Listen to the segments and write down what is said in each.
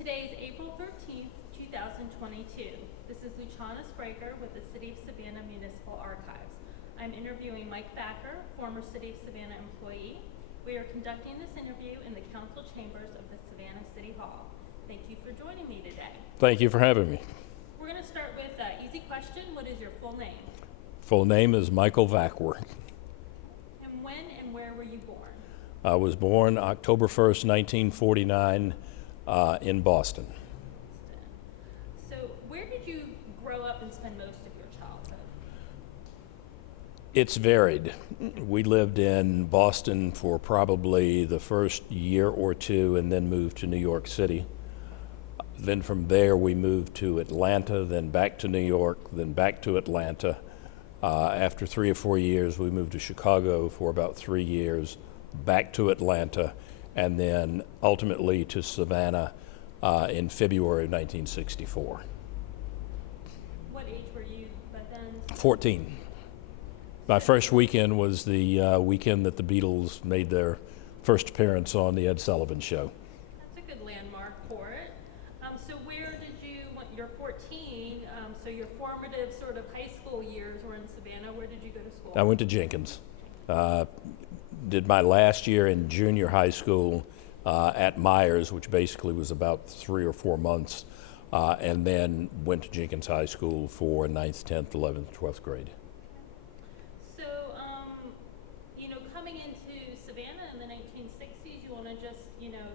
Today is April 13th, 2022. This is Luciana Spraker with the City of Savannah Municipal Archives. I'm interviewing Mike Vaquer, former City of Savannah employee. We are conducting this interview in the council chambers of the Savannah City Hall. Thank you for joining me today. Thank you for having me. We're going to start with an easy question. What is your full name? Full name is Michael Vaquer. And when and where were you born? I was born October 1st, 1949 in Boston. So where did you grow up and spend most of your childhood? It's varied. We lived in Boston for probably the first year or two and then moved to New York City. Then from there we moved to Atlanta, then back to New York, then back to Atlanta. After 3 or 4 years we moved to Chicago for about 3 years, back to Atlanta, and then ultimately to Savannah in February of 1964. What age were you by then? 14. My first weekend was the weekend that the Beatles made their first appearance on the Ed Sullivan Show. That's a good landmark for it. So where did you're 14, so your formative sort of high school years were in Savannah. Where did you go to school? I went to Jenkins. Did my last year in junior high school at Myers, which basically was about 3 or 4 months, and then went to Jenkins High School for 9th, 10th, 11th, 12th grade. So, coming into Savannah in the 1960s, you want to just,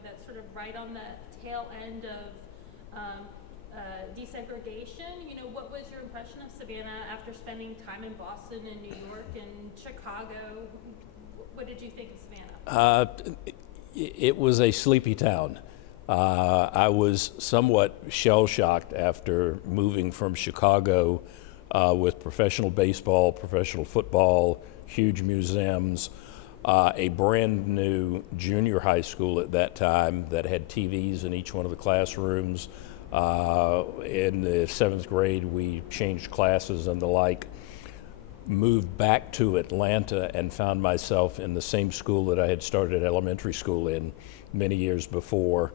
that's sort of right on the tail end of desegregation. What was your impression of Savannah after spending time in Boston and New York and Chicago? What did you think of Savannah? It was a sleepy town. I was somewhat shell-shocked after moving from Chicago with professional baseball, professional football, huge museums, a brand new junior high school at that time that had TVs in each one of the classrooms. In the 7th grade, we changed classes and the like. Moved back to Atlanta and found myself in the same school that I had started elementary school in many years before,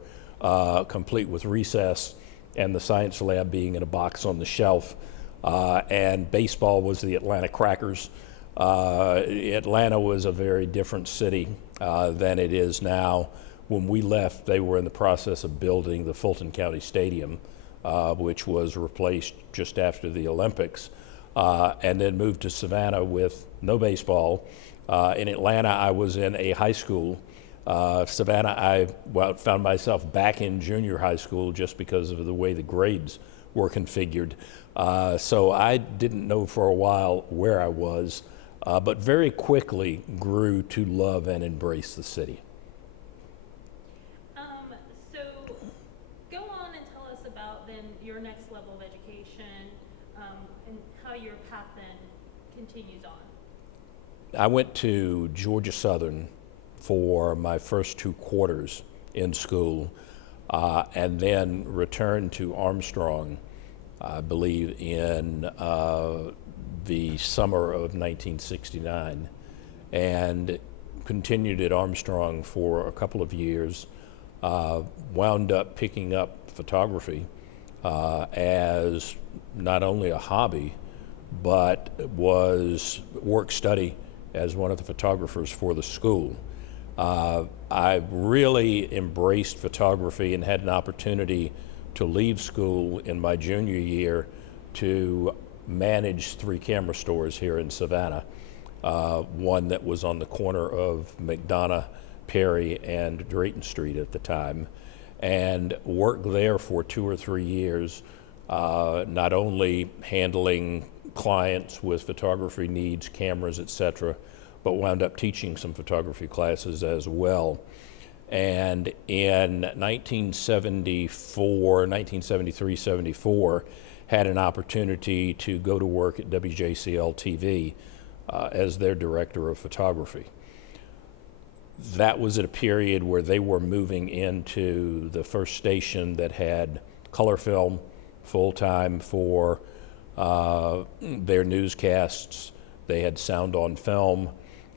complete with recess and the science lab being in a box on the shelf. And baseball was the Atlanta Crackers. Atlanta was a very different city than it is now. When we left, they were in the process of building the Fulton County Stadium, which was replaced just after the Olympics. And then moved to Savannah with no baseball. In Atlanta, I was in a high school. Savannah, I found myself back in junior high school just because of the way the grades were configured. So I didn't know for a while where I was, but very quickly grew to love and embrace the city. So go on and tell us about then your next level of education and how your path then continues on. I went to Georgia Southern for my first 2 quarters in school, and then returned to Armstrong, I believe, in the summer of 1969, and continued at Armstrong for a couple of years. Wound up picking up photography as not only a hobby, but was work study as one of the photographers for the school. I really embraced photography and had an opportunity to leave school in my junior year to manage 3 camera stores here in Savannah. One that was on the corner of McDonough, Perry, and Drayton Street at the time, and worked there for 2 or 3 years, not only handling clients with photography needs, cameras, etc., but wound up teaching some photography classes as well. And in 1973, 74, had an opportunity to go to work at WJCL TV as their director of photography. That was at a period where they were moving into the first station that had color film full-time for their newscasts. They had sound on film,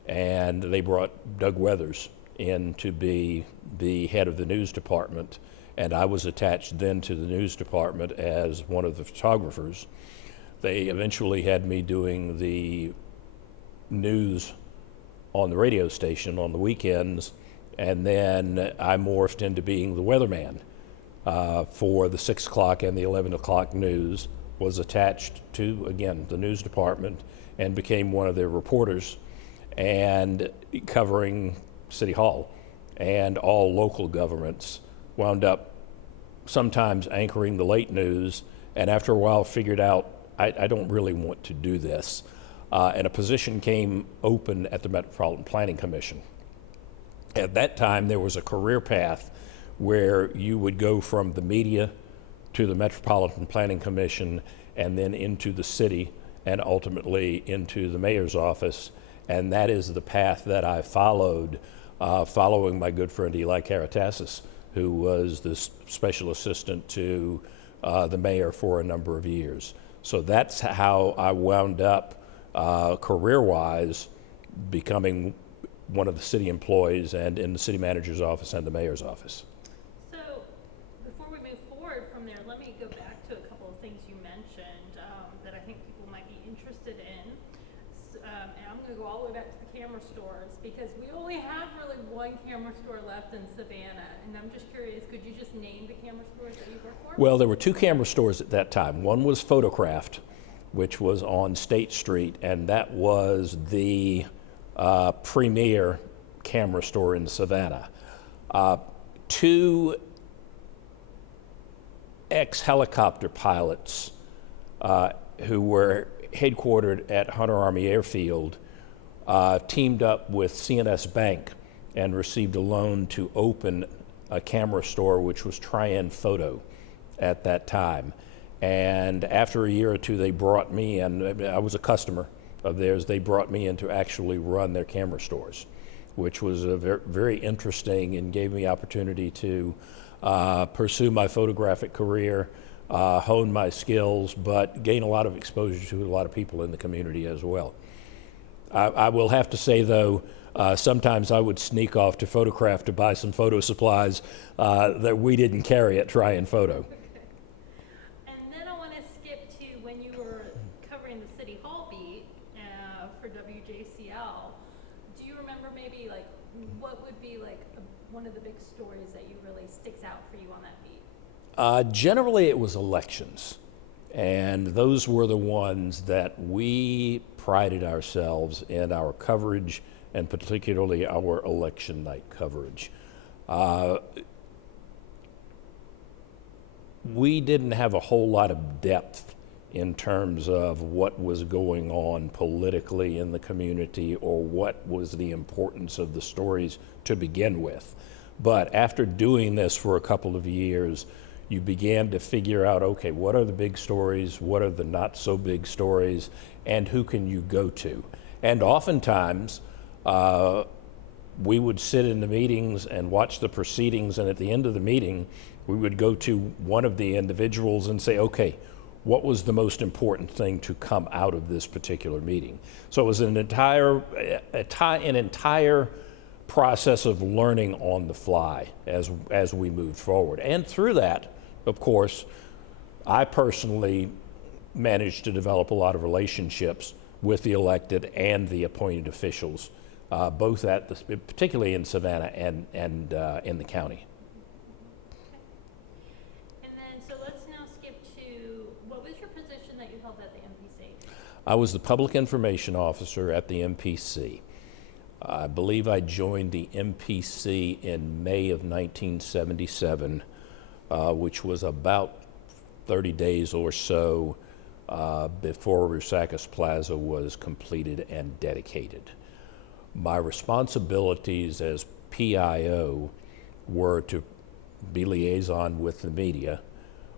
and they brought Doug Weathers in to be the head of the news department, and I was attached then to the news department as one of the photographers. They eventually had me doing the news on the radio station on the weekends, and then I morphed into being the weatherman for the 6 o'clock and the 11 o'clock news, was attached to, again, the news department, and became one of their reporters, and covering City Hall and all local governments. Wound up sometimes anchoring the late news, and after a while figured out I don't really want to do this. And a position came open at the Metropolitan Planning Commission. At that time, there was a career path where you would go from the media to the Metropolitan Planning Commission and then into the city and ultimately into the mayor's office. And that is the path that I followed, following my good friend Eli Karatassis, who was the special assistant to the mayor for a number of years. So that's how I wound up career-wise becoming one of the city employees and in the city manager's office and the mayor's office. So before we move forward from there, let me go back to a couple of things you mentioned that I think people might be interested in. And I'm going to go all the way back to the camera stores, because we only have really one camera store left in Savannah. And I'm just curious, could you just name the camera stores that you work for? Well, there were 2 camera stores at that time. One was Photocraft, which was on State Street, and that was the premier camera store in Savannah. 2 ex-helicopter pilots who were headquartered at Hunter Army Airfield teamed up with CNS Bank and received a loan to open a camera store, which was Tryon Photo at that time. And after a year or two, they brought me in. I was a customer of theirs. They brought me in to actually run their camera stores, which was a very interesting and gave me opportunity to pursue my photographic career, hone my skills, but gain a lot of exposure to a lot of people in the community as well. I will have to say, though, sometimes I would sneak off to Photocraft to buy some photo supplies that we didn't carry at Tryon Photo. And then I want to skip to when you were covering the City Hall beat for WJCL. Do you remember maybe like what would be like one of the big stories that you really sticks out for you on that beat? Generally, it was elections, and those were the ones that we prided ourselves in our coverage, and particularly our election night coverage. We didn't have a whole lot of depth in terms of what was going on politically in the community or what was the importance of the stories to begin with. But after doing this for a couple of years, you began to figure out, okay, what are the big stories, what are the not so big stories, and who can you go to? And oftentimes, we would sit in the meetings and watch the proceedings, and at the end of the meeting, we would go to one of the individuals and say, okay, what was the most important thing to come out of this particular meeting? So it was an entire process of learning on the fly as we moved forward. And through that, of course, I personally managed to develop a lot of relationships with the elected and the appointed officials, both particularly in Savannah and in the county. And then, so let's now skip to, what was your position that you held at the MPC? I was the public information officer at the MPC. I believe I joined the MPC in May of 1977, which was about 30 days or so before Rusakis Plaza was completed and dedicated. My responsibilities as PIO were to be liaison with the media,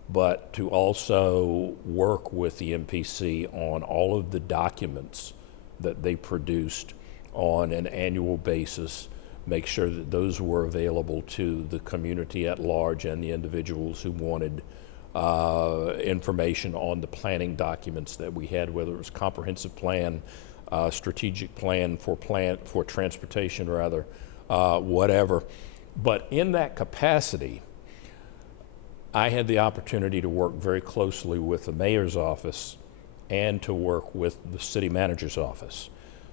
but to also work with the MPC on all of the documents that they produced on an annual basis, make sure that those were available to the community at large and the individuals who wanted information on the planning documents that we had, whether it was comprehensive plan, strategic plan for transportation rather, whatever. But in that capacity, I had the opportunity to work very closely with the mayor's office and to work with the city manager's office.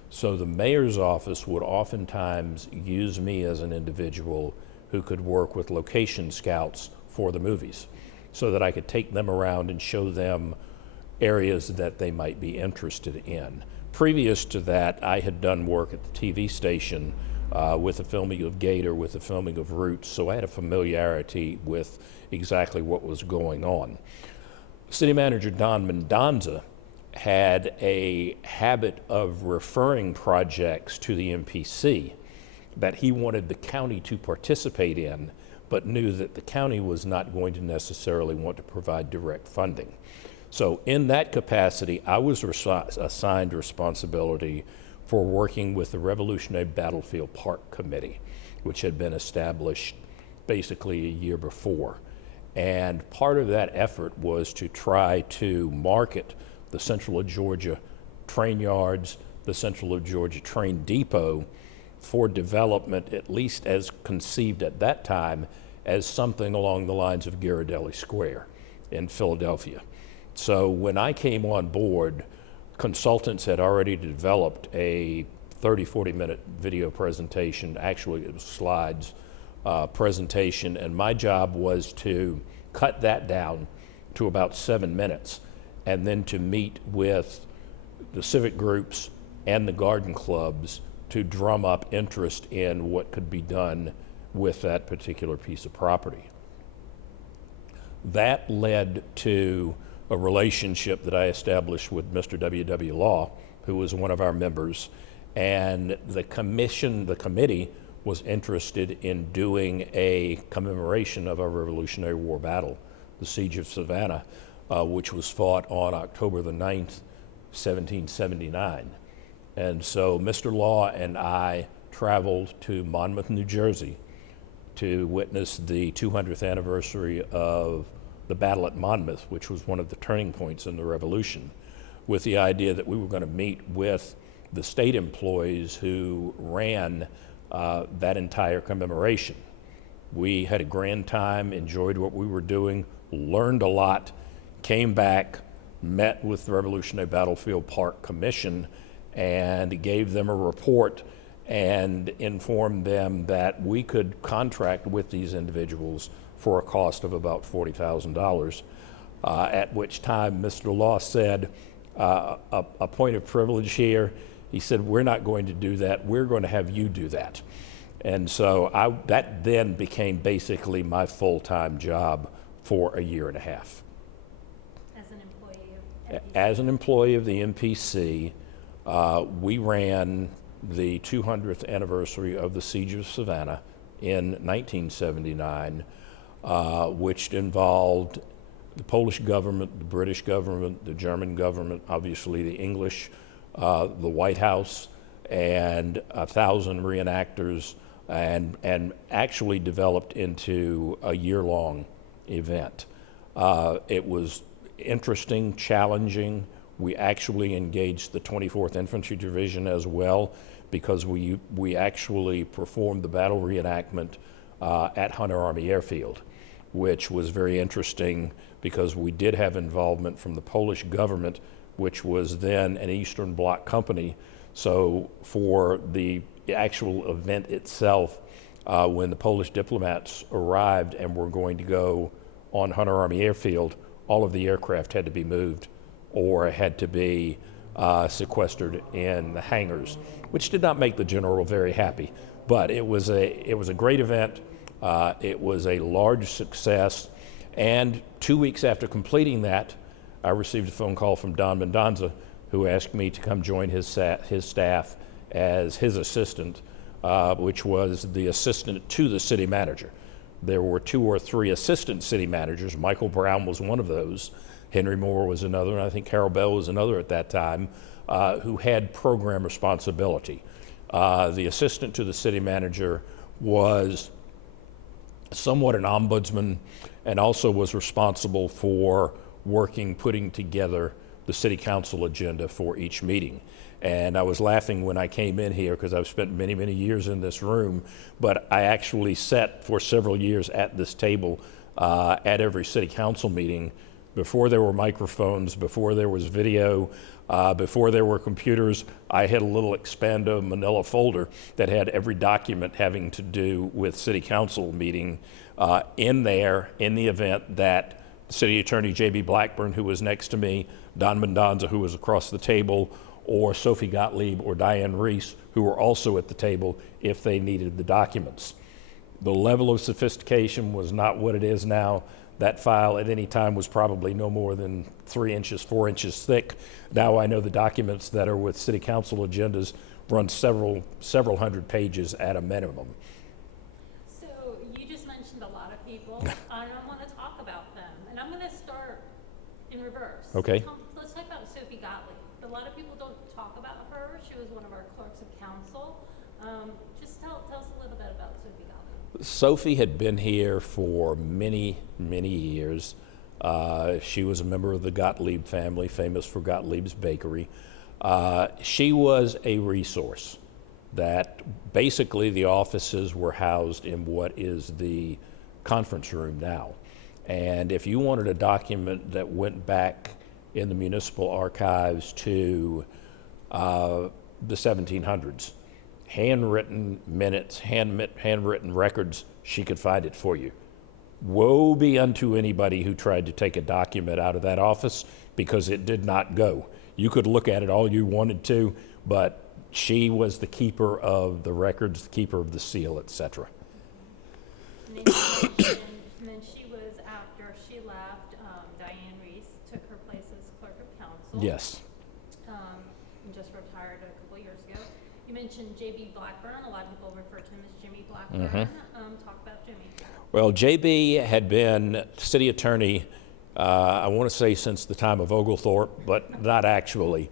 So the mayor's office would oftentimes use me as an individual who could work with location scouts for the movies so that I could take them around and show them areas that they might be interested in. Previous to that, I had done work at the TV station with the filming of Gator, with the filming of Roots, so I had a familiarity with exactly what was going on. City Manager Don Mendoza had a habit of referring projects to the MPC that he wanted the county to participate in, but knew that the county was not going to necessarily want to provide direct funding. So in that capacity, I was assigned responsibility for working with the Revolutionary Battlefield Park Committee, which had been established basically a year before. And part of that effort was to try to market the Central of Georgia train yards, the Central of Georgia train depot for development, at least as conceived at that time, as something along the lines of Ghirardelli Square in Philadelphia. So when I came on board, consultants had already developed a 30-40 minute video presentation, actually it was slides, presentation, and my job was to cut that down to about 7 minutes and then to meet with the civic groups and the garden clubs to drum up interest in what could be done with that particular piece of property. That led to a relationship that I established with Mr. W.W. Law, who was one of our members, and the committee was interested in doing a commemoration of our Revolutionary War battle, the Siege of Savannah, which was fought on October the 9th, 1779. And so Mr. Law and I traveled to Monmouth, New Jersey to witness the 200th anniversary of the battle at Monmouth, which was one of the turning points in the Revolution, with the idea that we were going to meet with the state employees who ran that entire commemoration. We had a grand time, enjoyed what we were doing, learned a lot, came back, met with the Revolutionary Battlefield Park Commission, and gave them a report and informed them that we could contract with these individuals for a cost of about $40,000, at which time Mr. Law said, a point of privilege here. He said, we're not going to do that, we're going to have you do that. And so that then became basically my full-time job for a year and a half. As an employee of MPC? As an employee of the MPC, we ran the 200th anniversary of the Siege of Savannah in 1979, which involved the Polish government, the British government, the German government, obviously the English, the White House, and 1,000 reenactors, and actually developed into a year-long event. It was interesting, challenging. We actually engaged the 24th Infantry Division as well, because we actually performed the battle reenactment at Hunter Army Airfield, which was very interesting because we did have involvement from the Polish government, which was then an Eastern Bloc company. So for the actual event itself, when the Polish diplomats arrived and were going to go on Hunter Army Airfield, all of the aircraft had to be moved or had to be sequestered in the hangars, which did not make the general very happy. But it was a great event. It was a large success. And 2 weeks after completing that, I received a phone call from Don Mendoza, who asked me to come join his staff as his assistant, which was the assistant to the city manager. There were 2 or 3 assistant city managers. Michael Brown was one of those. Henry Moore was another, and I think Carol Bell was another at that time, who had program responsibility. The assistant to the city manager was somewhat an ombudsman and also was responsible for putting together the city council agenda for each meeting. And I was laughing when I came in here because I've spent many, many years in this room, but I actually sat for several years at this table at every city council meeting before there were microphones, before there was video, before there were computers. I had a little Expando manila folder that had every document having to do with city council meeting in there in the event that City Attorney J.B. Blackburn, who was next to me, Don Mendonza, who was across the table, or Sophie Gottlieb or Diane Reese, who were also at the table if they needed the documents. The level of sophistication was not what it is now. That file at any time was probably no more than 3 inches, 4 inches thick. Now I know the documents that are with city council agendas run several hundred pages at a minimum. So you just mentioned a lot of people, and I want to talk about them. And I'm going to start in reverse. Okay. Let's talk about Sophie Gottlieb. A lot of people don't talk about her. She was one of our clerks of council. Just tell us a little bit about Sophie Gottlieb. Sophie had been here for many, many years. She was a member of the Gottlieb family, famous for Gottlieb's Bakery. She was a resource that basically the offices were housed in what is the conference room now. And if you wanted a document that went back in the municipal archives to the 1700s, handwritten minutes, handwritten records, she could find it for you. Woe be unto anybody who tried to take a document out of that office, because it did not go. You could look at it all you wanted to, but she was the keeper of the records, the keeper of the seal, etc. And then you mentioned, and then she was, after she left, Diane Reese took her place as clerk of council. Yes. And just retired a couple years ago. You mentioned J.B. Blackburn. A lot of people refer to him as Jimmy Blackburn. Talk about Jimmy. Well, J.B. had been city attorney, I want to say since the time of Oglethorpe, but not actually.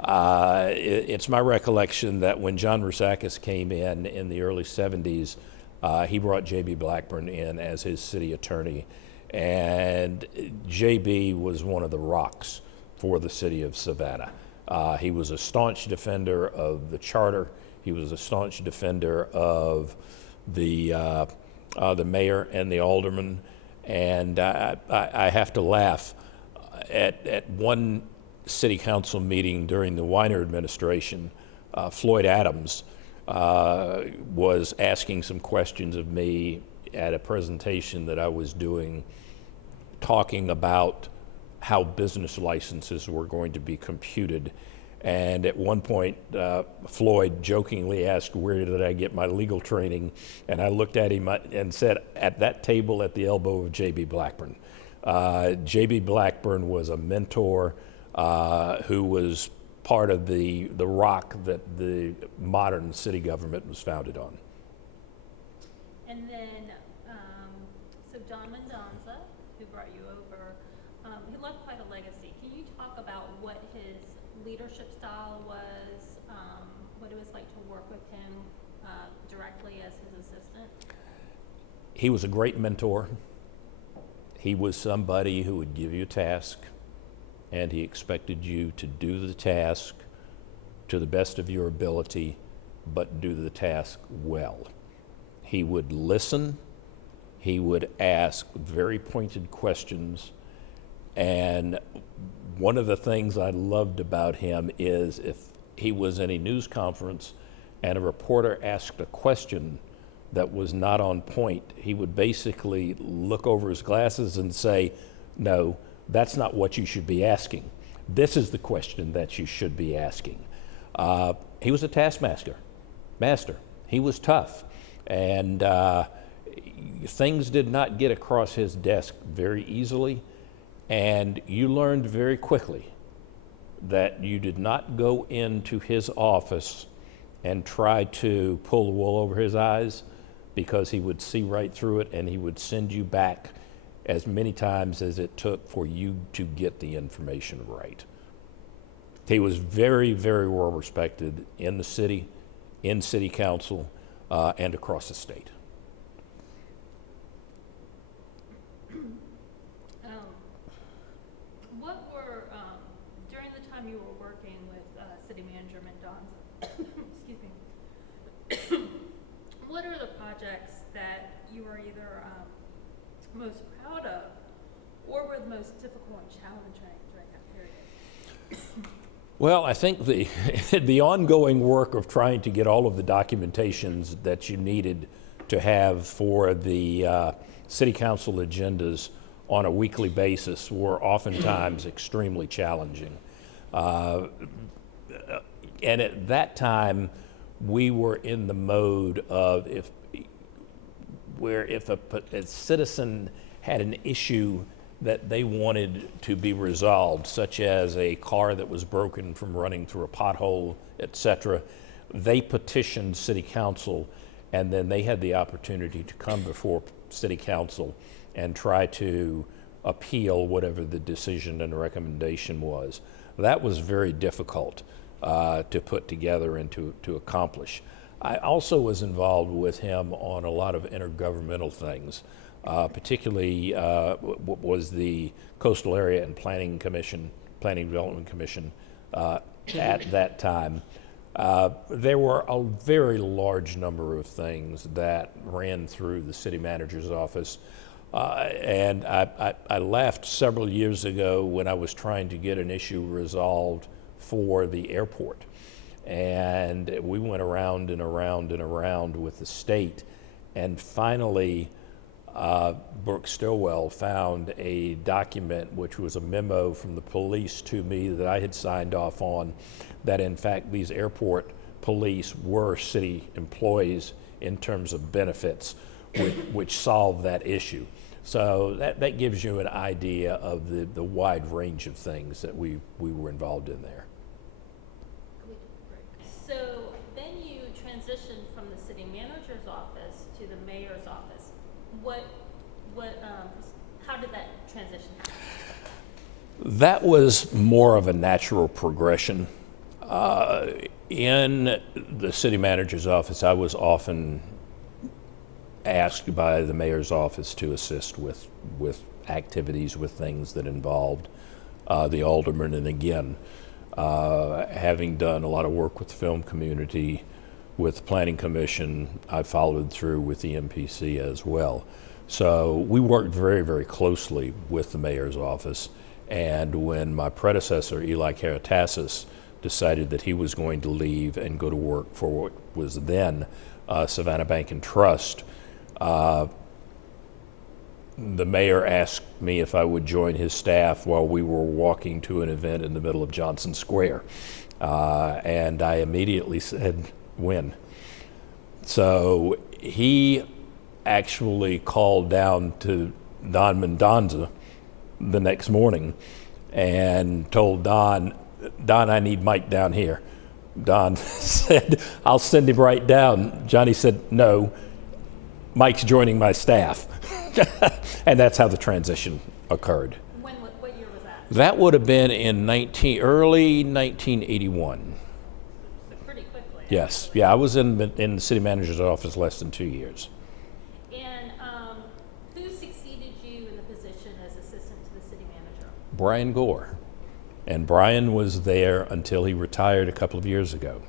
It's my recollection that when John Rusakis came in the early 70s, he brought J.B. Blackburn in as his city attorney. And J.B. was one of the rocks for the city of Savannah. He was a staunch defender of the charter. He was a staunch defender of the mayor and the aldermen. And I have to laugh at one city council meeting during the Weiner administration. Floyd Adams was asking some questions of me at a presentation that I was doing, talking about how business licenses were going to be computed. And at one point, Floyd jokingly asked, where did I get my legal training? And I looked at him and said, at that table at the elbow of J.B. Blackburn. J.B. Blackburn was a mentor who was part of the rock that the modern city government was founded on. And then, so Don Mendonza, who brought you over, he left quite a legacy. Can you talk about what his leadership style was, what it was like to work with him directly as his assistant? He was a great mentor. He was somebody who would give you a task, and he expected you to do the task to the best of your ability, but do the task well. He would listen. He would ask very pointed questions. And one of the things I loved about him is if he was in a news conference and a reporter asked a question that was not on point, he would basically look over his glasses and say, no, that's not what you should be asking. This is the question that you should be asking. He was a taskmaster. He was tough. And things did not get across his desk very easily. And you learned very quickly that you did not go into his office and try to pull the wool over his eyes, because he would see right through it and he would send you back as many times as it took for you to get the information right. He was very, very well respected in the city, in city council, and across the state. What were, during most difficult and challenging during that period? Well, I think the the ongoing work of trying to get all of the documentations that you needed to have for the city council agendas on a weekly basis were oftentimes extremely challenging. And at that time, we were in the mode of if a citizen had an issue that they wanted to be resolved, such as a car that was broken from running through a pothole, etc., they petitioned city council, and then they had the opportunity to come before city council and try to appeal whatever the decision and recommendation was. That was very difficult to put together and to accomplish. I also was involved with him on a lot of intergovernmental things, particularly was the Coastal Area and Planning Development Commission at that time. There were a very large number of things that ran through the city manager's office. And I left several years ago when I was trying to get an issue resolved for the airport. And we went around and around and around with the state. And finally, Brooke Stillwell found a document, which was a memo from the police to me that I had signed off on, that in fact these airport police were city employees in terms of benefits, which solved that issue. So that gives you an idea of the wide range of things that we were involved in there. So then you transitioned from the city manager's office to the mayor's office. How did that transition happen? That was more of a natural progression. In the city manager's office, I was often asked by the mayor's office to assist with activities, with things that involved the alderman. And again, having done a lot of work with the film community, with the planning commission, I followed through with the MPC as well. So we worked very, very closely with the mayor's office. And when my predecessor, Eli Karatassis, decided that he was going to leave and go to work for what was then Savannah Bank and Trust, the mayor asked me if I would join his staff while we were walking to an event in the middle of Johnson Square. And I immediately said, when? So he actually called down to Don Mendonza the next morning and told Don, I need Mike down here. Don said, I'll send him right down. Johnny said, no, Mike's joining my staff. And that's how the transition occurred. What year was that? That would have been in early 1981. So pretty quickly. Yes, yeah, I was in the city manager's office less than 2 years. And who succeeded you in the position as assistant to the city manager? Brian Gore. And Brian was there until he retired a couple of years ago.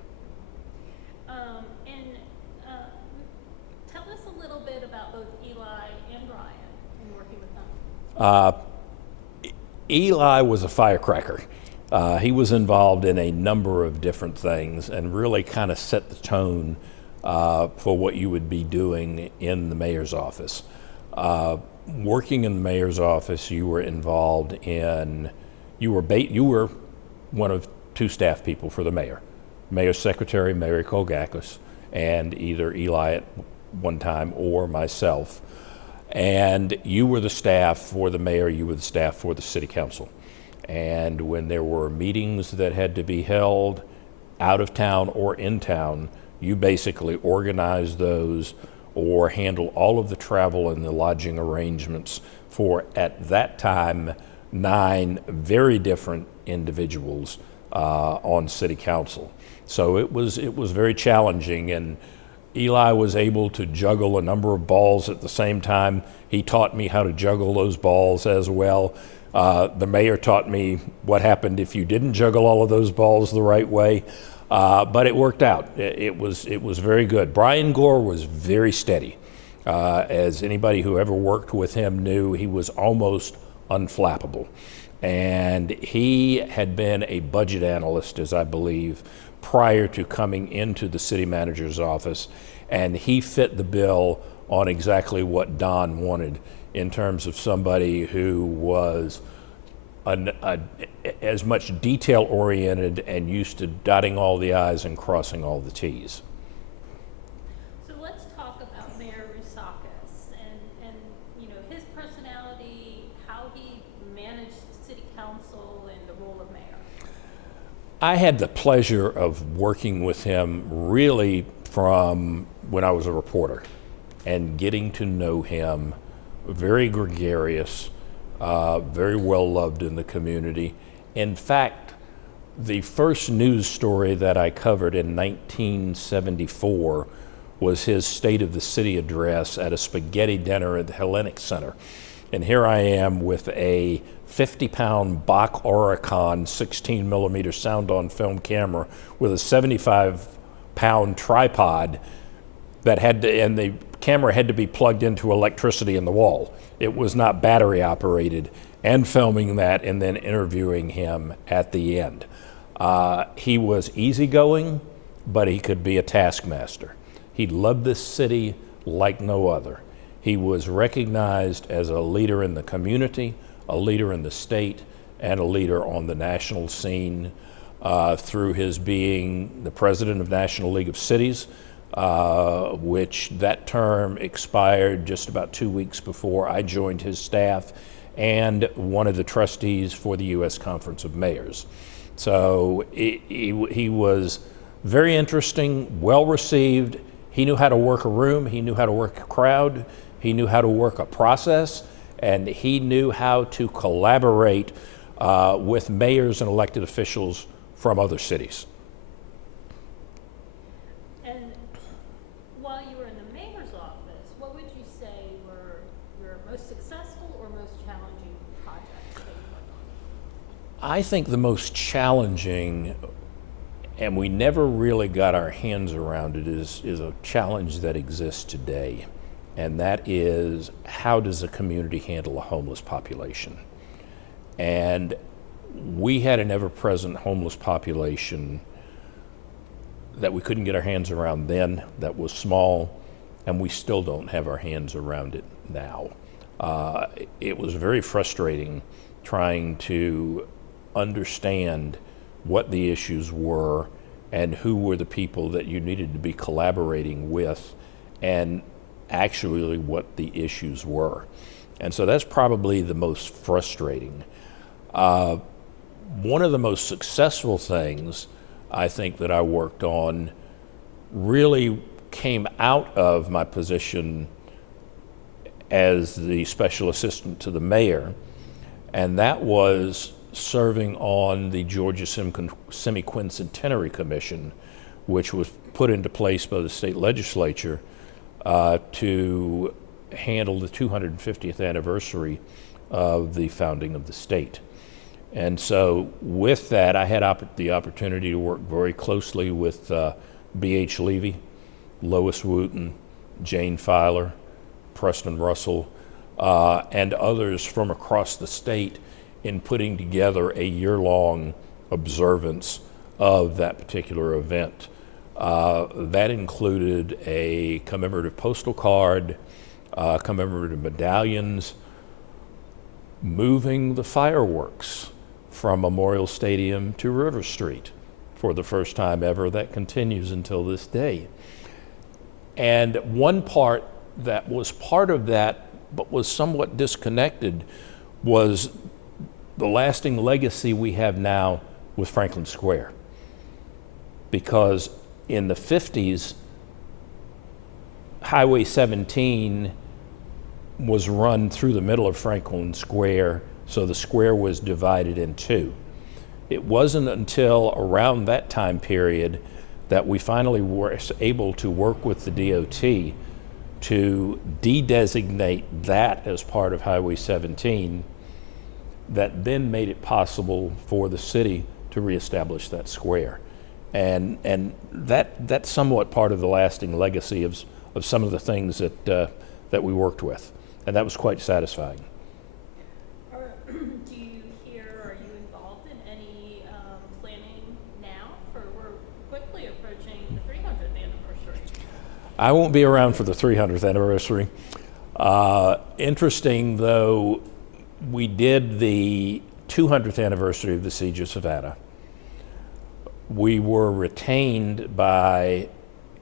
Tell us a little bit about both Eli and Brian and working with them. Eli was a firecracker. He was involved in a number of different things and really kind of set the tone for what you would be doing in the mayor's office. Working in the mayor's office, you were involved in, you were one of two staff people for the mayor. Mayor's secretary, Mary Kolgakis, and either Eli at one time or myself. And you were the staff for the mayor, you were the staff for the city council. And when there were meetings that had to be held out of town or in town, you basically organized those or handle all of the travel and the lodging arrangements for, at that time, 9 very different individuals on city council. So it was very challenging, and Eli was able to juggle a number of balls at the same time. He taught me how to juggle those balls as well. The mayor taught me what happened if you didn't juggle all of those balls the right way, but it worked out. It was very good. Brian Gore was very steady. As anybody who ever worked with him knew, he was almost unflappable. And he had been a budget analyst, as I believe, prior to coming into the city manager's office, and he fit the bill on exactly what Don wanted in terms of somebody who was as much detail-oriented and used to dotting all the I's and crossing all the T's. So let's talk about Mayor Rousakis and his personality, how he managed city council and the role of mayor. I had the pleasure of working with him really from when I was a reporter and getting to know him. Very gregarious, very well loved in the community. In fact, the first news story that I covered in 1974 was his State of the City address at a spaghetti dinner at the Hellenic Center. And here I am with a 50-pound Bach Oricon 16 millimeter sound on film camera with a 75-pound tripod that had to, and the camera had to be plugged into electricity in the wall. It was not battery operated, and filming that and then interviewing him at the end. He was easygoing, but he could be a taskmaster. He loved this city like no other. He was recognized as a leader in the community, a leader in the state, and a leader on the national scene through his being the president of National League of Cities, which that term expired just about 2 weeks before I joined his staff, and one of the trustees for the U.S. Conference of Mayors. So he was very interesting, well received. He knew how to work a room, he knew how to work a crowd, he knew how to work a process, and he knew how to collaborate with mayors and elected officials from other cities. And while you were in the mayor's office, what would you say were your most successful or most challenging projects that you worked on? I think the most challenging, and we never really got our hands around it, is a challenge that exists today. And that is, how does a community handle a homeless population? And we had an ever-present homeless population that we couldn't get our hands around then, that was small, and we still don't have our hands around it now. It was very frustrating trying to understand what the issues were and who were the people that you needed to be collaborating with, and actually what the issues were. And so that's probably the most frustrating. One of the most successful things I think that I worked on really came out of my position as the special assistant to the mayor, and that was serving on the Georgia Semi-Quincentenary Commission, which was put into place by the state legislature to handle the 250th anniversary of the founding of the state. And so with that, I had the opportunity to work very closely with B.H. Levy, Lois Wooten, Jane Filer, Preston Russell, and others from across the state in putting together a year-long observance of that particular event. That included a commemorative postal card, commemorative medallions, moving the fireworks from Memorial Stadium to River Street for the first time ever. That continues until this day. And one part that was part of that, but was somewhat disconnected, was the lasting legacy we have now with Franklin Square. Because in the 50s, Highway 17 was run through the middle of Franklin Square, so the square was divided in two. It wasn't until around that time period that we finally were able to work with the DOT to de-designate that as part of Highway 17, that then made it possible for the city to reestablish that square. And that's somewhat part of the lasting legacy of some of the things that we worked with, and that was quite satisfying. Do you hear, are you involved in any planning now for, we're quickly approaching the 300th anniversary? I won't be around for the 300th anniversary. Interesting though, we did the 200th anniversary of the Siege of Savannah. We were retained by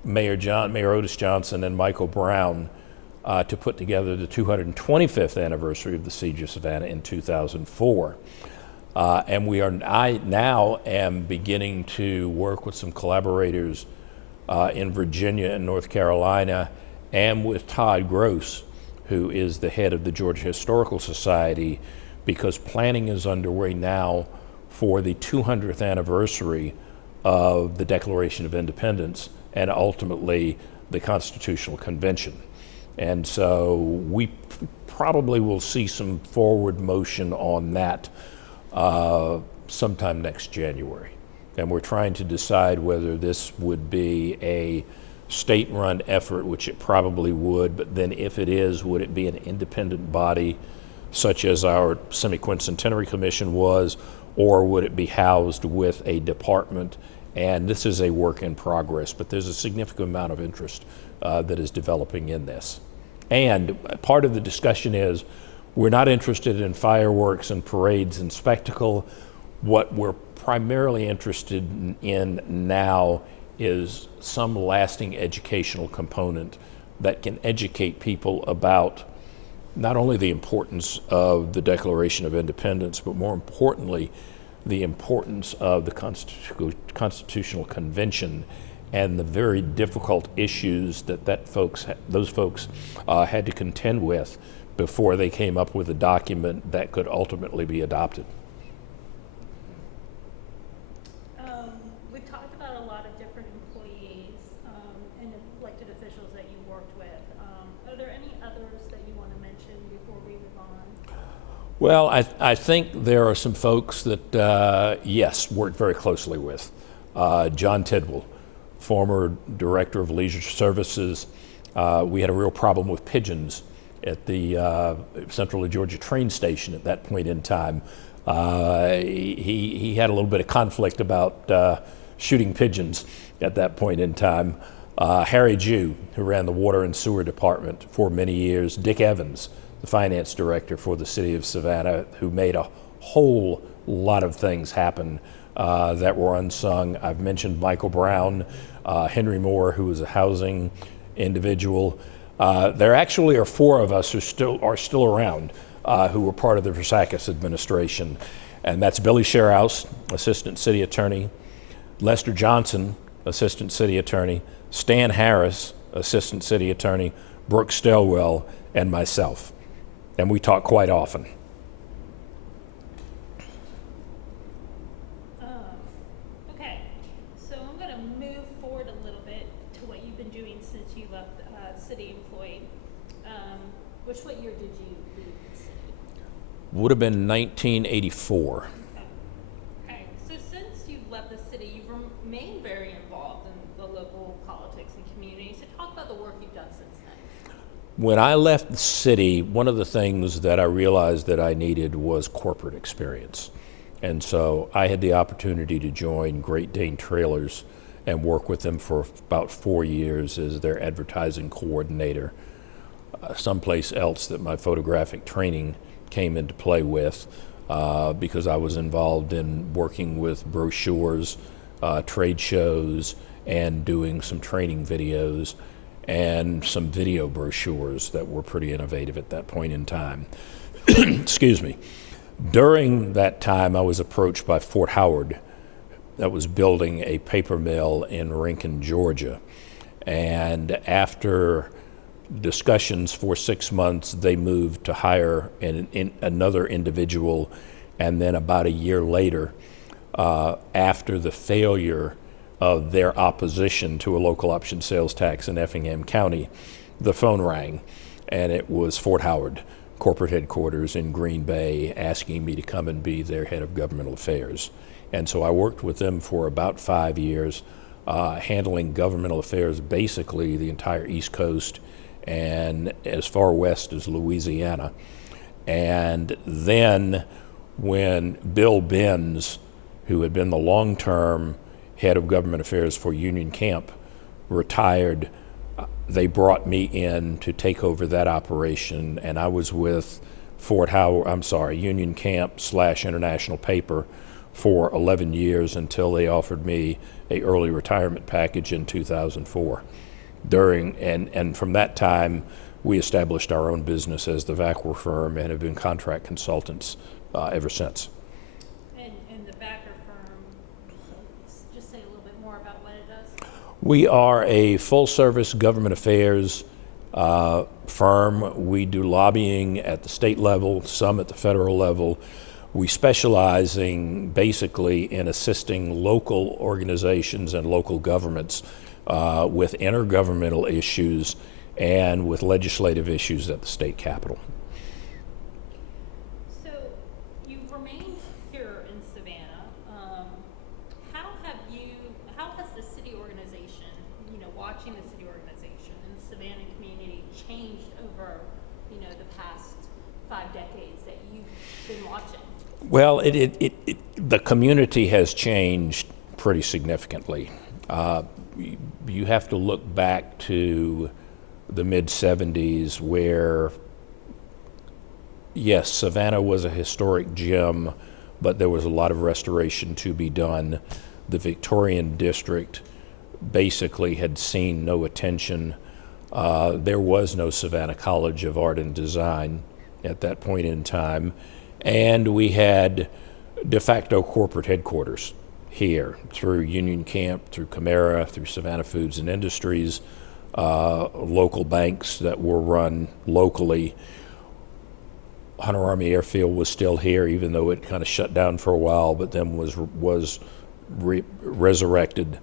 Mayor Otis Johnson and Michael Brown to put together the 225th anniversary of the Siege of Savannah in 2004. And I now am beginning to work with some collaborators in Virginia and North Carolina, and with Todd Gross, who is the head of the Georgia Historical Society, because planning is underway now for the 200th anniversary of the Declaration of Independence and ultimately the Constitutional Convention. And so we probably will see some forward motion on that sometime next January. And we're trying to decide whether this would be a state-run effort, which it probably would, but then if it is, would it be an independent body such as our Semi-Quincentenary Commission was, or would it be housed with a department? And this is a work in progress, but there's a significant amount of interest that is developing in this. And part of the discussion is we're not interested in fireworks and parades and spectacle. What we're primarily interested in now is some lasting educational component that can educate people about not only the importance of the Declaration of Independence, but more importantly, the importance of the Constitutional Convention and the very difficult issues that those folks had to contend with before they came up with a document that could ultimately be adopted. We've talked about a lot of different employees and elected officials that you worked with. Are there any others that you want to mention before we move on? Well, I think there are some folks that, yes, worked very closely with. John Tidwell, former Director of Leisure Services. We had a real problem with pigeons at the Central Georgia train station at that point in time. He had a little bit of conflict about shooting pigeons at that point in time. Harry Jew, who ran the Water and Sewer Department for many years. Dick Evans, the Finance Director for the City of Savannah, who made a whole lot of things happen that were unsung. I've mentioned Michael Brown, Henry Moore, who was a housing individual. There actually are four of us who are still around who were part of the Versakis administration, and that's Billy Sherhouse, Assistant City Attorney, Lester Johnson, Assistant City Attorney, Stan Harris, Assistant City Attorney, Brooke Stelwell, and myself. And we talk quite often. Okay, so I'm going to move forward a little bit to what you've been doing since you left city employee. What year did you leave the city? Would have been 1984. Okay, so since you've left the city, you've remained very involved in the local politics and community. So talk about the work you've done since then. When I left the city, one of the things that I realized that I needed was corporate experience. And so I had the opportunity to join Great Dane Trailers and work with them for about 4 years as their advertising coordinator. Someplace else that my photographic training came into play with because I was involved in working with brochures, trade shows, and doing some training videos and some video brochures that were pretty innovative at that point in time. Excuse me. During that time, I was approached by Fort Howard that was building a paper mill in Rincon, Georgia. And after discussions for 6 months, they moved to hire another individual. And then about a year later, after the failure of their opposition to a local option sales tax in Effingham County, the phone rang, and it was Fort Howard corporate headquarters in Green Bay asking me to come and be their head of governmental affairs. And so I worked with them for about 5 years, handling governmental affairs, basically the entire East Coast and as far west as Louisiana. And then when Bill Benz, who had been the long-term head of government affairs for Union Camp, retired. They brought me in to take over that operation, and I was with Union Camp / International Paper for 11 years until they offered me a early retirement package in 2004. And from that time, we established our own business as the Vaquer firm and have been contract consultants ever since. And the Vaquer firm, just say a little bit more about what it does. We are a full-service government affairs firm. We do lobbying at the state level, some at the federal level. We specialize basically in assisting local organizations and local governments with intergovernmental issues and with legislative issues at the state capitol. So you've remained here in Savannah. How has the city organization, watching the city organization and the Savannah community changed over, the past 5 decades that you've been watching? Well, the community has changed pretty significantly. You have to look back to the mid-'70s where, yes, Savannah was a historic gem, but there was a lot of restoration to be done. The Victorian district basically had seen no attention. There was no Savannah College of Art and Design at that point in time, and we had de facto corporate headquarters here through Union Camp, through Camara, through Savannah Foods and Industries, local banks that were run locally. Hunter Army Airfield was still here, even though it kind of shut down for a while, but then was resurrected.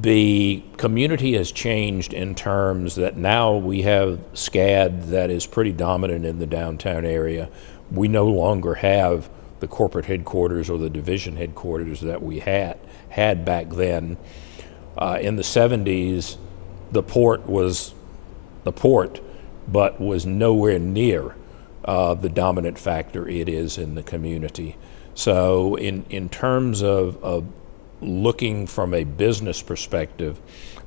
The community has changed in terms that now we have SCAD that is pretty dominant in the downtown area. We no longer have the corporate headquarters or the division headquarters that we had back then. In the 70s, the port was the port, but was nowhere near the dominant factor it is in the community. So in terms of looking from a business perspective,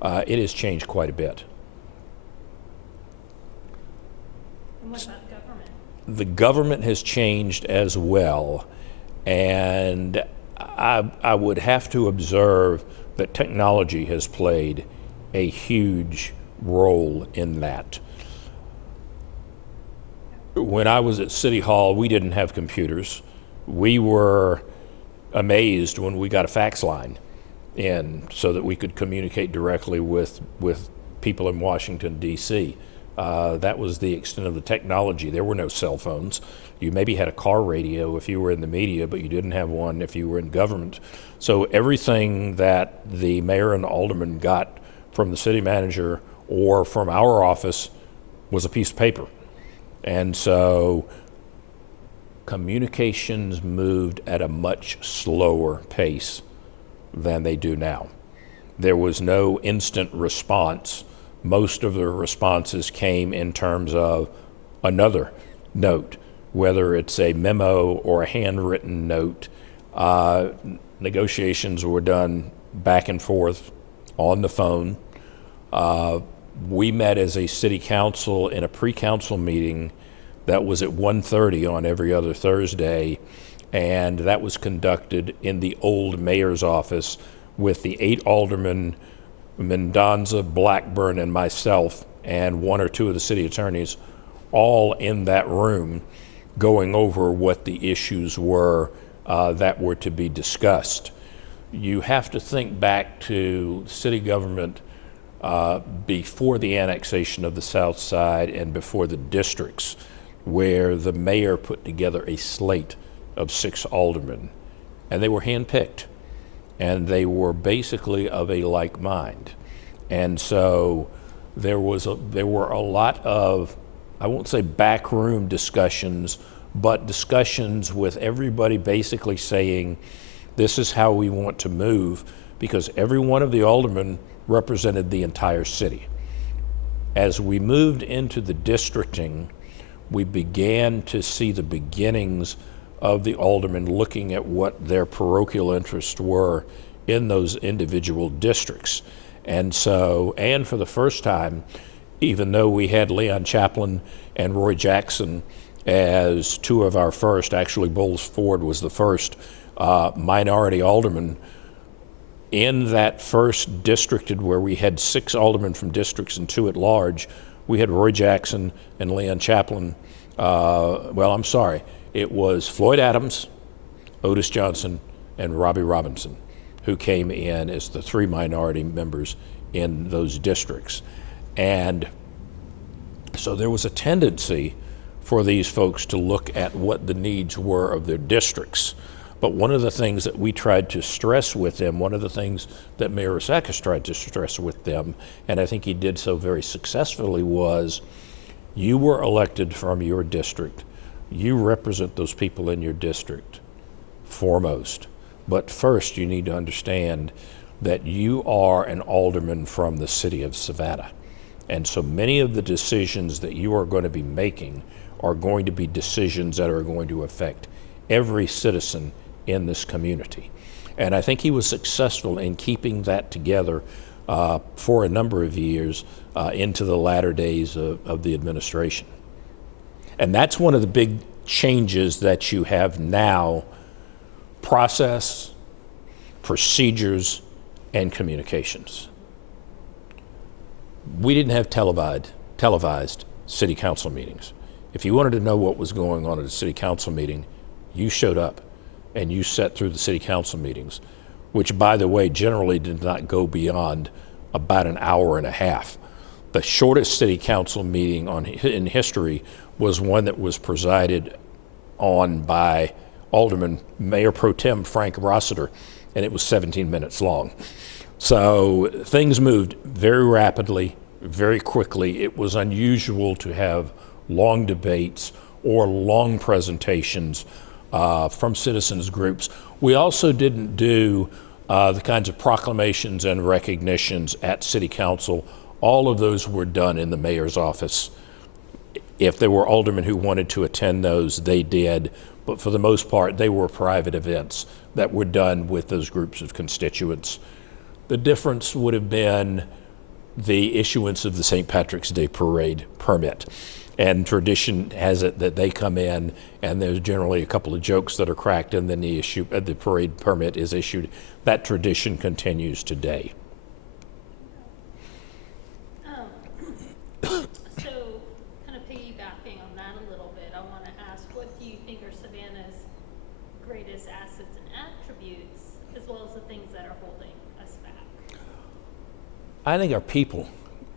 it has changed quite a bit. And what about government? The government has changed as well, and I would have to observe that technology has played a huge role in that. When I was at City Hall, we didn't have computers. We were amazed when we got a fax line in so that we could communicate directly with people in Washington, D.C. That was the extent of the technology. There were no cell phones. You maybe had a car radio if you were in the media, but you didn't have one if you were in government. So everything that the mayor and the alderman got from the city manager or from our office was a piece of paper. And so communications moved at a much slower pace than they do now. There was no instant response. Most of the responses came in terms of another note, whether it's a memo or a handwritten note. Negotiations were done back and forth on the phone. We met as a city council in a pre-council meeting that was at 1:30 on every other Thursday, and that was conducted in the old mayor's office with the 8 aldermen, Mendonza, Blackburn, and myself, and 1 or 2 of the city attorneys, all in that room going over what the issues were that were to be discussed. You have to think back to city government before the annexation of the South Side and before the districts, where the mayor put together a slate of 6 aldermen, and they were handpicked, and they were basically of a like mind. And so there were a lot of, I won't say backroom discussions, but discussions with everybody basically saying, this is how we want to move, because every one of the aldermen represented the entire city. As we moved into the districting, we began to see the beginnings of the aldermen looking at what their parochial interests were in those individual districts. And so, and for the first time, even though we had Leon Chaplin and Roy Jackson as two of our first, actually Bowles Ford was the first minority alderman in that first districted where we had 6 aldermen from districts and 2 at large, we had Roy Jackson and Leon Chaplin. It was Floyd Adams, Otis Johnson, and Robbie Robinson who came in as the 3 minority members in those districts. And so there was a tendency for these folks to look at what the needs were of their districts. But one of the things that we tried to stress with them, one of the things that Mayor Rasakis tried to stress with them, and I think he did so very successfully, was you were elected from your district. You represent those people in your district foremost. But first, you need to understand that you are an alderman from the city of Savannah. And so many of the decisions that you are going to be making are going to be decisions that are going to affect every citizen in this community. And I think he was successful in keeping that together for a number of years into the latter days of the administration. And that's one of the big changes that you have now: process, procedures, and communications. We didn't have televised city council meetings. If you wanted to know what was going on at a city council meeting, you showed up and you sat through the city council meetings, which, by the way, generally did not go beyond about an hour and a half. The shortest city council meeting in history was one that was presided on by Alderman Mayor Pro Tem Frank Rossiter, and it was 17 minutes long. So things moved very rapidly, very quickly. It was unusual to have long debates or long presentations from citizens groups. We also didn't do the kinds of proclamations and recognitions at City Council. All of those were done in the mayor's office. If there were aldermen who wanted to attend those, they did. But for the most part, they were private events that were done with those groups of constituents. The difference would have been the issuance of the St. Patrick's Day Parade permit. And tradition has it that they come in and there's generally a couple of jokes that are cracked, and then the parade permit is issued. That tradition continues today. So kind of piggybacking on that a little bit, I want to ask, what do you think are Savannah's greatest assets and attributes, as well as the things that are holding us back? I think our people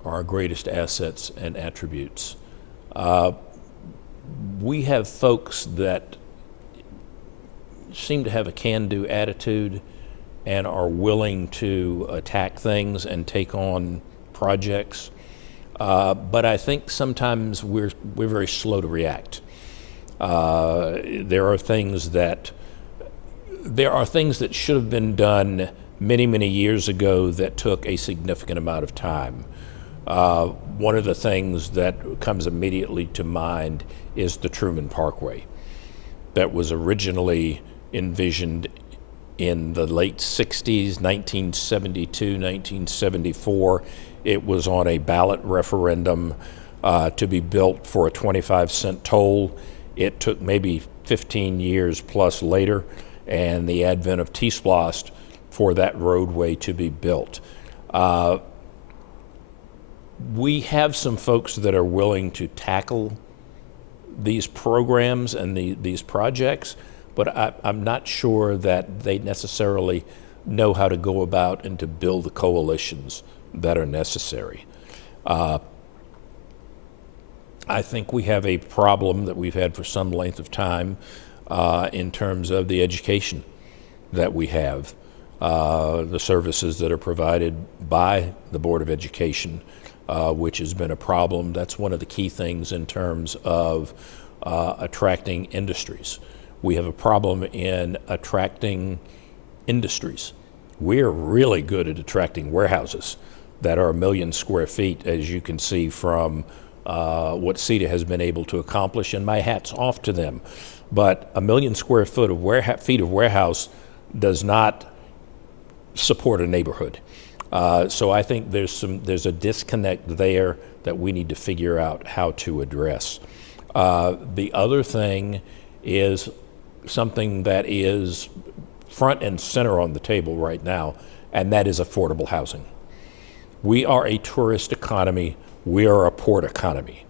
are our greatest assets and attributes. We have folks that seem to have a can-do attitude and are willing to attack things and take on projects. But I think sometimes we're very slow to react. There are things that should have been done many, many years ago that took a significant amount of time. One of the things that comes immediately to mind is the Truman Parkway that was originally envisioned in the late 60s, 1972, 1974. It was on a ballot referendum to be built for a 25-cent toll. It took maybe 15 years plus later, and the advent of T-Splost for that roadway to be built. We have some folks that are willing to tackle these programs and these projects, but I'm not sure that they necessarily know how to go about and to build the coalitions that are necessary. I think we have a problem that we've had for some length of time in terms of the education that we have, the services that are provided by the Board of Education, which has been a problem. That's one of the key things in terms of attracting industries. We have a problem in attracting industries. We're really good at attracting warehouses that are 1 million square feet, as you can see from what CETA has been able to accomplish, and my hat's off to them. But 1 million square feet of warehouse does not support a neighborhood. So I think there's a disconnect there that we need to figure out how to address. The other thing is something that is front and center on the table right now, and that is affordable housing. We are a tourist economy. We are a port economy.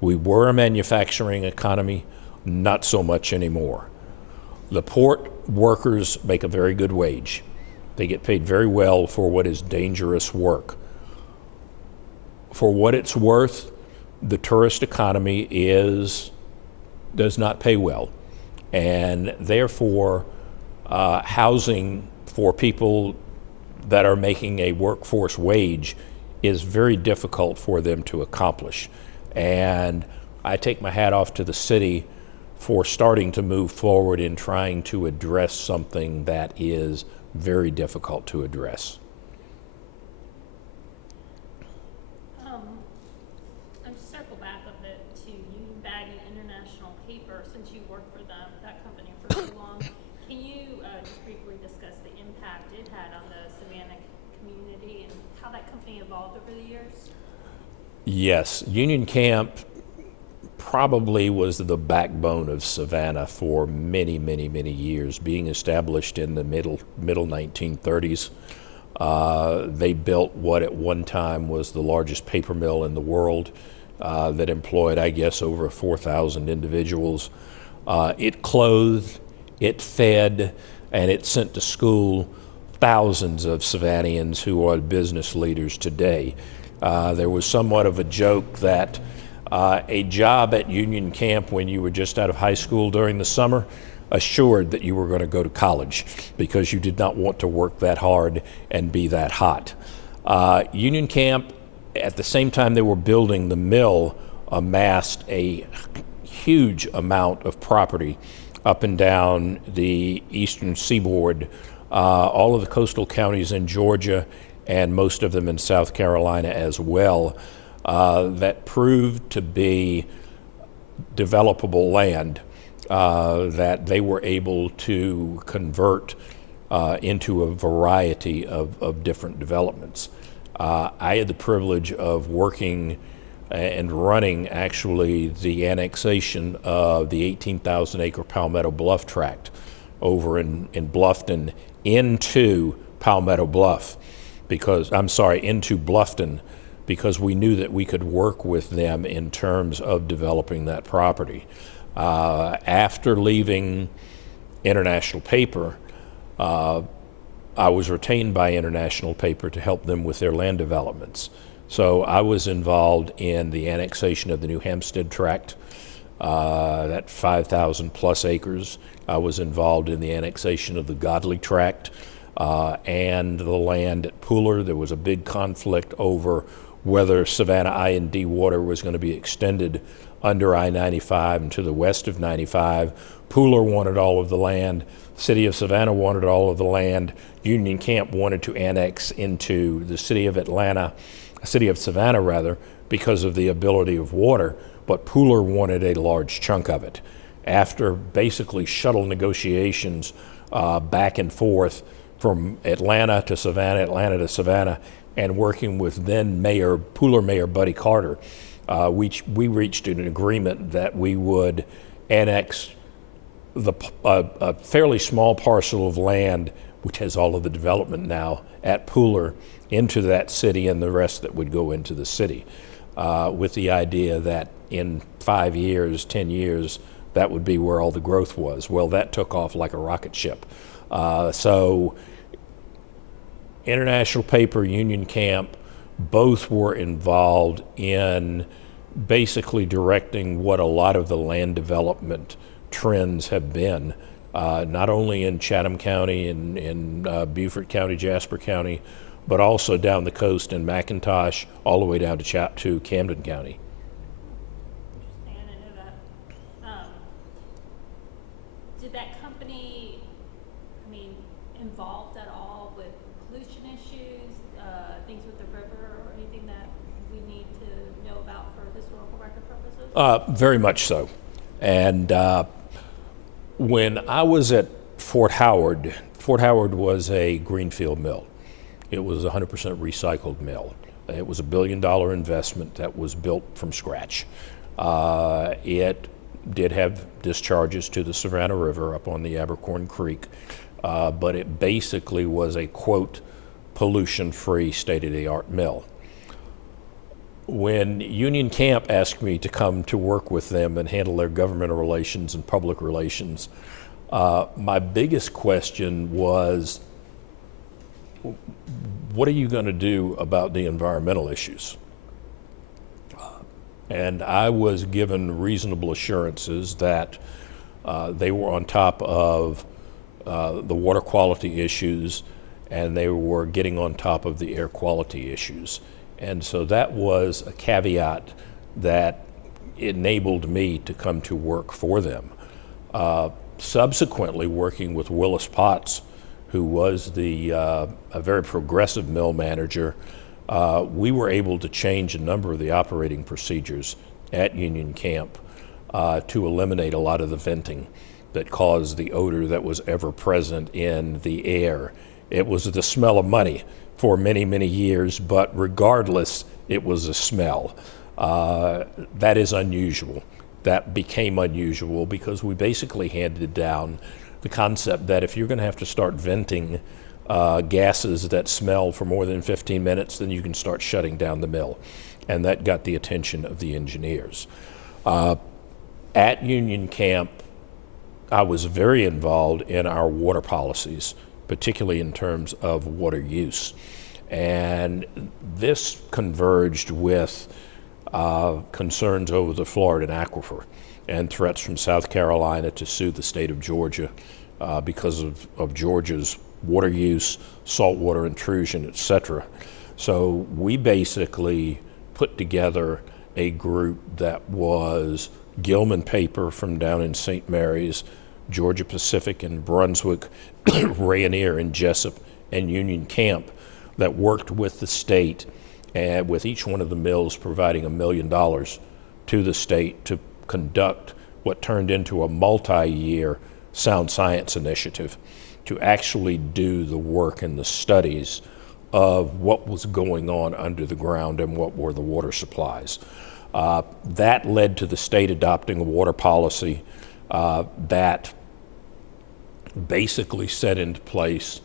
We were a manufacturing economy, not so much anymore. The port workers make a very good wage. They get paid very well for what is dangerous work. For what it's worth, the tourist economy does not pay well. And therefore, housing for people that are making a workforce wage is very difficult for them to accomplish. And I take my hat off to the city for starting to move forward in trying to address something that is very difficult to address. I'm circle back a bit to Union Bag and International Paper, since you worked for that company for so long. Can you just briefly discuss the impact it had on the Savannah community and how that company evolved over the years? Yes, Union Camp probably was the backbone of Savannah for many, many, many years, being established in the middle 1930s. They built what at one time was the largest paper mill in the world that employed, I guess, over 4,000 individuals. It clothed, it fed, and it sent to school thousands of Savannians who are business leaders today. There was somewhat of a joke that a job at Union Camp when you were just out of high school during the summer assured that you were going to go to college because you did not want to work that hard and be that hot. Union Camp, at the same time they were building the mill, amassed a huge amount of property up and down the eastern seaboard, all of the coastal counties in Georgia and most of them in South Carolina as well, that proved to be developable land that they were able to convert into a variety of different developments. I had the privilege of working and running actually the annexation of the 18,000 acre Palmetto Bluff tract over in Bluffton into Palmetto Bluff into Bluffton, because we knew that we could work with them in terms of developing that property. After leaving International Paper, I was retained by International Paper to help them with their land developments. So I was involved in the annexation of the New Hampstead tract, that 5,000 plus acres. I was involved in the annexation of the Godley tract and the land at Pooler. There was a big conflict over whether Savannah I&D water was going to be extended under I-95 and to the west of 95. Pooler wanted all of the land. City of Savannah wanted all of the land. Union Camp wanted to annex into the city of Savannah rather, because of the ability of water, but Pooler wanted a large chunk of it. After basically shuttle negotiations back and forth from Atlanta to Savannah, and working with then Pooler Mayor Buddy Carter, we reached an agreement that we would annex a fairly small parcel of land, which has all of the development now at Pooler, into that city, and the rest that would go into the city, with the idea that in 5 years, 10 years, that would be where all the growth was. Well, that took off like a rocket ship. So International Paper, Union Camp, both were involved in basically directing what a lot of the land development trends have been, not only in Chatham County and in Beaufort County, Jasper County, but also down the coast in McIntosh, all the way down to Camden County. Interesting, I didn't know that. Did that company, involved at all with pollution issues, things with the river, or anything that we need to know about for historical record purposes? Very much so. And when I was at Fort Howard was a greenfield mill. It was a 100% recycled mill. It was $1 billion investment that was built from scratch. It did have discharges to the Savannah River up on the Abercorn Creek, but it basically was a, quote, pollution-free, state-of-the-art mill. When Union Camp asked me to come to work with them and handle their government relations and public relations, my biggest question was, what are you going to do about the environmental issues? And I was given reasonable assurances that they were on top of the water quality issues, and they were getting on top of the air quality issues. And so that was a caveat that enabled me to come to work for them. Subsequently, working with Willis Potts, who was a very progressive mill manager, we were able to change a number of the operating procedures at Union Camp to eliminate a lot of the venting that caused the odor that was ever present in the air. It was the smell of money for many, many years, but regardless, it was a smell. That is unusual. That became unusual because we basically handed down the concept that if you're going to have to start venting gases that smell for more than 15 minutes, then you can start shutting down the mill. And that got the attention of the engineers. At Union Camp, I was very involved in our water policies, particularly in terms of water use. And this converged with concerns over the Florida aquifer and threats from South Carolina to sue the state of Georgia because of Georgia's water use, saltwater intrusion, et cetera. So we basically put together a group that was Gilman Paper from down in St. Mary's, Georgia Pacific and Brunswick, Rayonier and Jessup, and Union Camp that worked with the state and with each one of the mills providing $1 million to the state to conduct what turned into a multi-year sound science initiative to actually do the work and the studies of what was going on under the ground and what were the water supplies. That led to the state adopting a water policy that basically set into place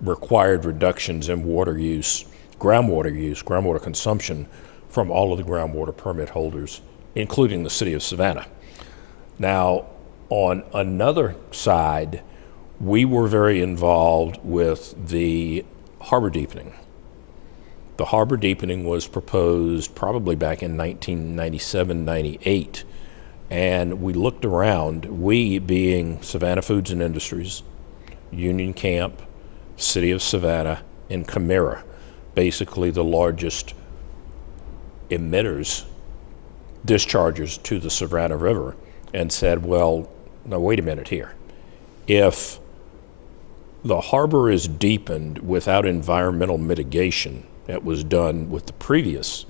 required reductions in water use, groundwater consumption from all of the groundwater permit holders, including the City of Savannah. Now, on another side, we were very involved with the harbor deepening. The harbor deepening was proposed probably back in 1997, 98. And we looked around, we being Savannah Foods and Industries, Union Camp, City of Savannah, and Camara, basically the largest emitters, dischargers to the Savannah River, and said, well, now wait a minute here. If the harbor is deepened without environmental mitigation that was done with the previous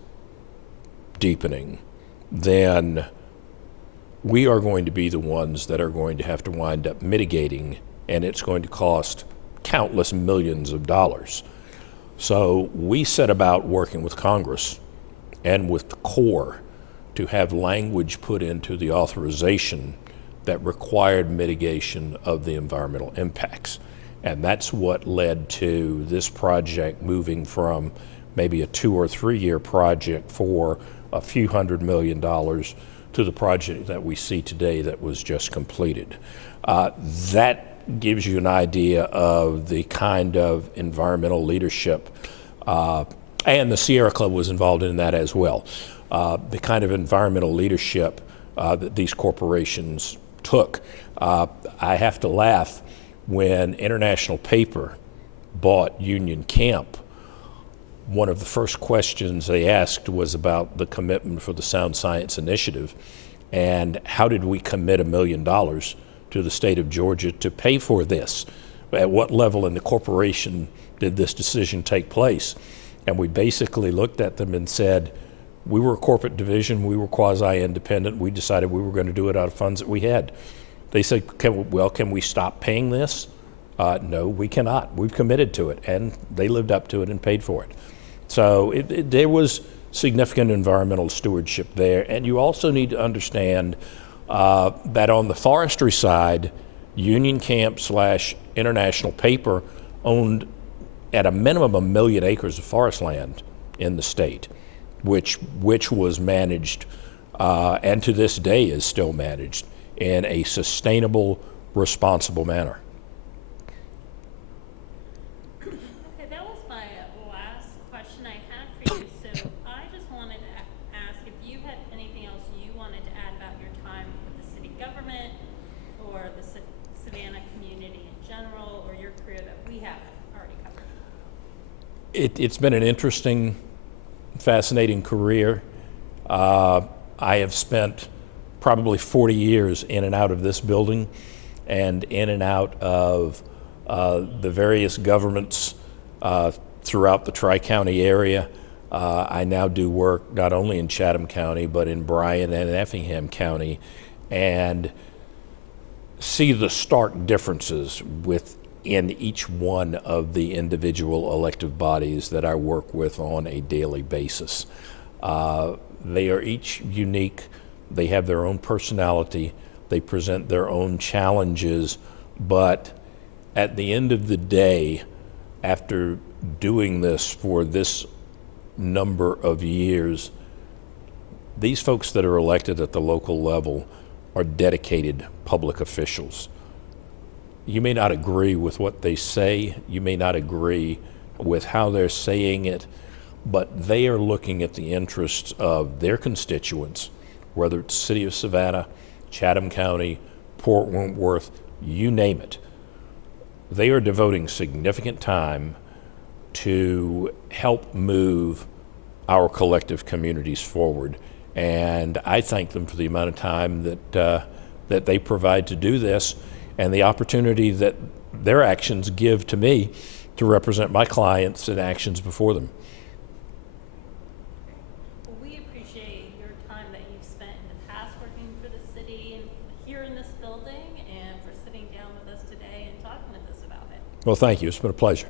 deepening, then we are going to be the ones that are going to have to wind up mitigating, and it's going to cost countless millions of dollars. So we set about working with Congress and with the Corps to have language put into the authorization that required mitigation of the environmental impacts. And that's what led to this project moving from maybe a 2 or 3 year project for a few $100 million to the project that we see today that was just completed. That gives you an idea of the kind of environmental leadership, and the Sierra Club was involved in that as well, the kind of environmental leadership that these corporations took. I have to laugh when International Paper bought Union Camp. One of the first questions they asked was about the commitment for the Sound Science Initiative and how did we commit $1 million to the state of Georgia to pay for this? At what level in the corporation did this decision take place? And we basically looked at them and said, We were a corporate division. We were quasi-independent. We decided we were going to do it out of funds that we had. They said, can we stop paying this? No, we cannot. We've committed to it, and they lived up to it and paid for it. So there was significant environmental stewardship there. And you also need to understand that on the forestry side, Union Camp / International Paper owned at a minimum 1 million acres of forest land in the state, which was managed and to this day is still managed in a sustainable, responsible manner. Okay, that was my last question I had for you. So I just wanted to ask if you had anything else you wanted to add about your time with the city government or the Savannah community in general, or your career that we haven't already covered. It's been an interesting, fascinating career. I have spent probably 40 years in and out of this building and in and out of the various governments throughout the Tri-County area. I now do work not only in Chatham County, but in Bryan and Effingham County, and see the stark differences within each one of the individual elective bodies that I work with on a daily basis. They are each unique. They have their own personality. They present their own challenges. But at the end of the day, after doing this for this number of years, these folks that are elected at the local level are dedicated public officials. You may not agree with what they say. You may not agree with how they're saying it, but they are looking at the interests of their constituents, whether it's City of Savannah, Chatham County, Port Wentworth, you name it. They are devoting significant time to help move our collective communities forward. And I thank them for the amount of time that they provide to do this and the opportunity that their actions give to me to represent my clients and actions before them. Well, we appreciate your time that you've spent in the past working for the city and here in this building, and for sitting down with us today and talking with us about it. Well, thank you. It's been a pleasure.